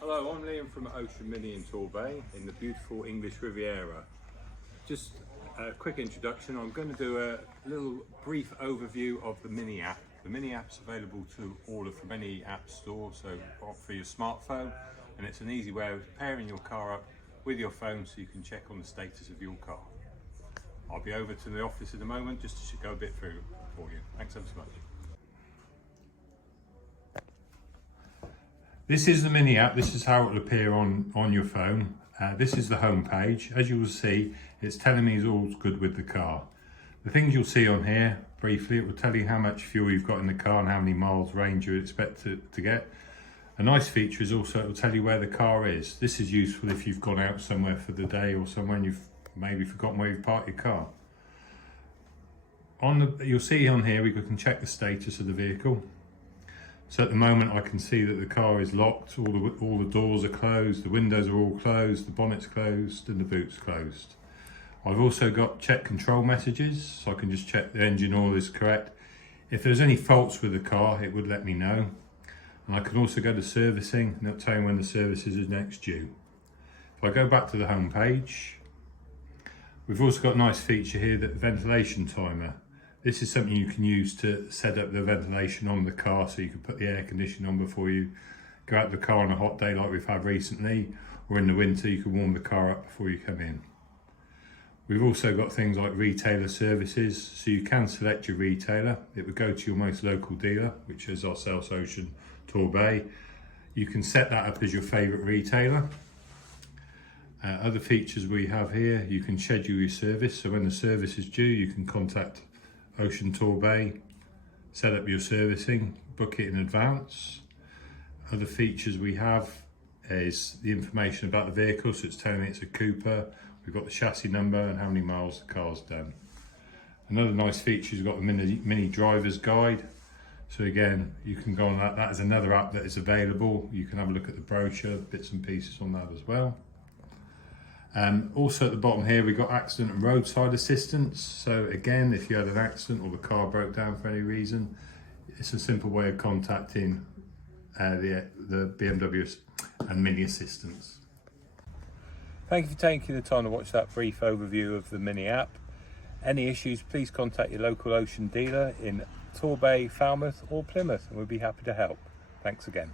Hello, I'm Liam from Ocean Mini in Torbay in the beautiful English Riviera. Just a quick introduction. I'm going to do a little brief overview of the Mini app. The Mini app's available to order from any app store, so for your smartphone, and it's an easy way of pairing your car up with your phone so you can check on the status of your car. I'll be over to the office in a moment just to go a bit through for you. Thanks ever so much. This is the Mini app. This is how it will appear on your phone. This is the home page. As you will see, it's telling me it's all good with the car. The things you'll see on here, briefly, it will tell you how much fuel you've got in the car and how many miles range you expect to get. A nice feature is also it will tell you where the car is. This is useful if you've gone out somewhere for the day or somewhere and you've maybe forgotten where you've parked your car. You'll see on here we can check the status of the vehicle. So at the moment I can see that the car is locked, all the doors are closed, the windows are all closed, the bonnet's closed and the boot's closed. I've also got check control messages, so I can just check the engine oil is correct. If there's any faults with the car, it would let me know. And I can also go to servicing and it'll tell me when the service is next due. If I go back to the home page, we've also got a nice feature here, that ventilation timer. This is something you can use to set up the ventilation on the car, so you can put the air conditioning on before you go out the car on a hot day like we've had recently, or in the winter you can warm the car up before you come in. We've also got things like retailer services, so you can select your retailer. It would go to your most local dealer, which is ourselves, Ocean Torbay. You can set that up as your favourite retailer. Other features we have here, you can schedule your service, so when the service is due you can contact Ocean Torbay, set up your servicing, book it in advance. Other features we have is the information about the vehicle, so it's telling me it's a Cooper. We've got the chassis number and how many miles the car's done. Another nice feature is we've got the mini driver's guide. So again, you can go on that. That is another app that is available. You can have a look at the brochure, bits and pieces on that as well. Also at the bottom here we've got accident and roadside assistance. So again, if you had an accident or the car broke down for any reason, it's a simple way of contacting the BMW and Mini assistance. Thank you for taking the time to watch that brief overview of the Mini app. Any issues, please contact your local Ocean dealer in Torbay, Falmouth or Plymouth and we'll be happy to help. Thanks again.